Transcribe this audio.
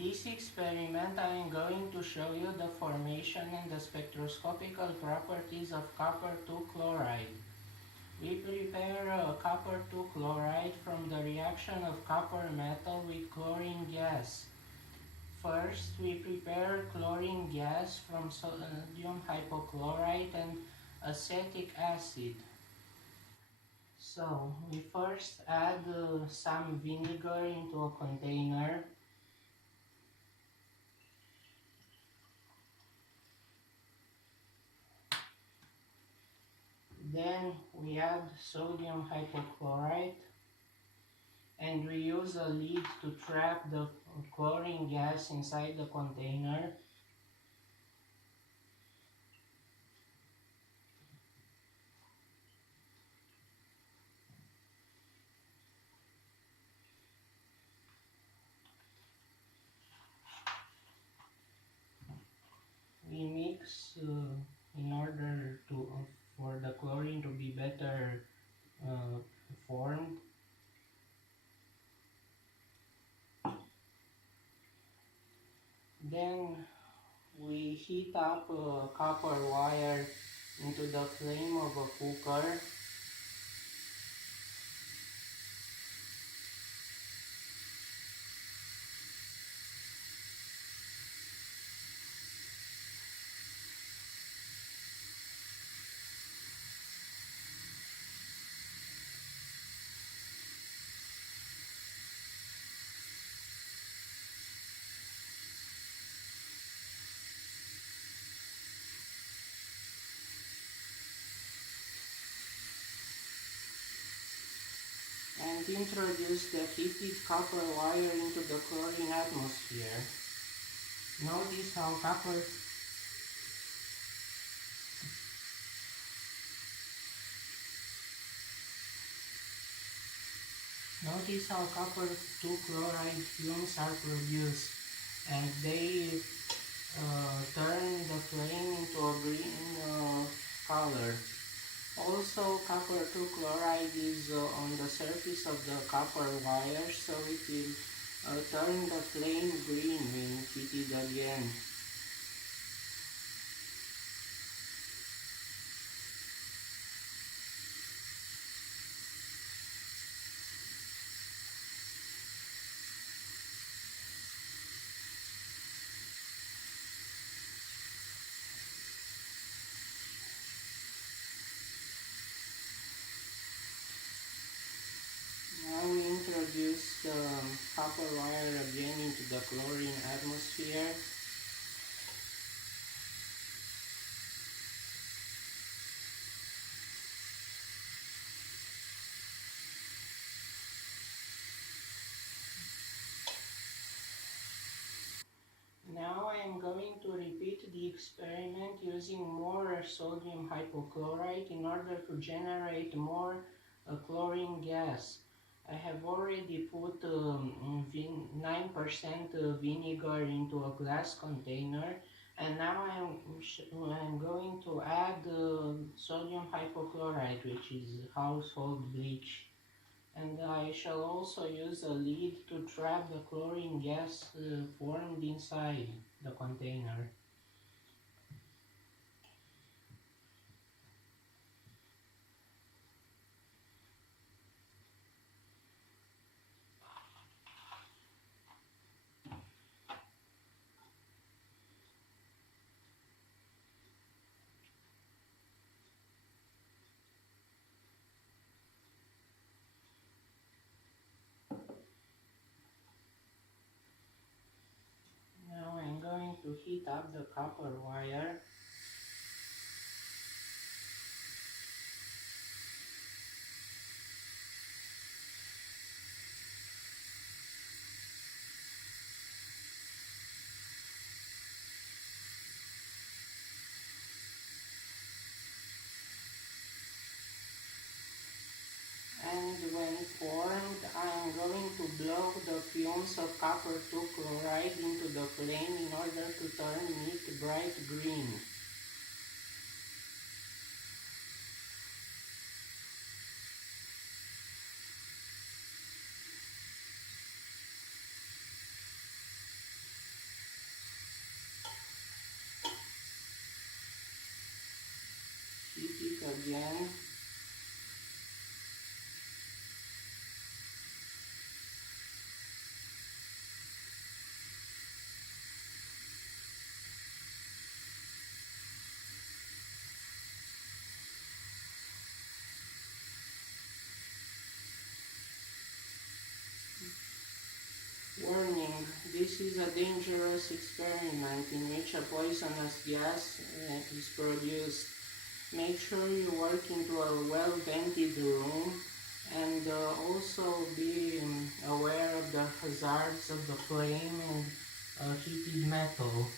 this experiment, I am going to show you the formation and the spectroscopical properties of copper 2 chloride. We prepare copper 2 chloride from the reaction of copper metal with chlorine gas. First, we prepare chlorine gas from sodium hypochlorite and acetic acid. So, we first add some vinegar into a container. Then we add sodium hypochlorite and we use a lid to trap the chlorine gas inside the container. We mix in order for the chlorine to be better formed. Then we heat up copper wire into the flame of a cooker. And introduce the heated copper wire into the chlorine atmosphere. Notice how copper Notice how copper 2 chloride fumes are produced, and they turn the flame into a green color. Also, copper 2 chloride is on the surface of the copper wire, so it will turn the flame green when heated again. Now we introduce the copper wire again into the chlorine atmosphere. Now I am going to repeat the experiment using more sodium hypochlorite in order to generate more chlorine gas. I have already put 9% vinegar into a glass container, and now I'm going to add sodium hypochlorite, which is household bleach. And I shall also use a lid to trap the chlorine gas formed inside the container. Now I'm going to heat up the copper wire. And when formed, I am going to blow the fumes of copper 2 chloride into the flame in order to turn it bright green. again. Warning, this is a dangerous experiment in which a poisonous gas is produced. Make sure you work into a well-vented room, and also be aware of the hazards of the flame and heated metal.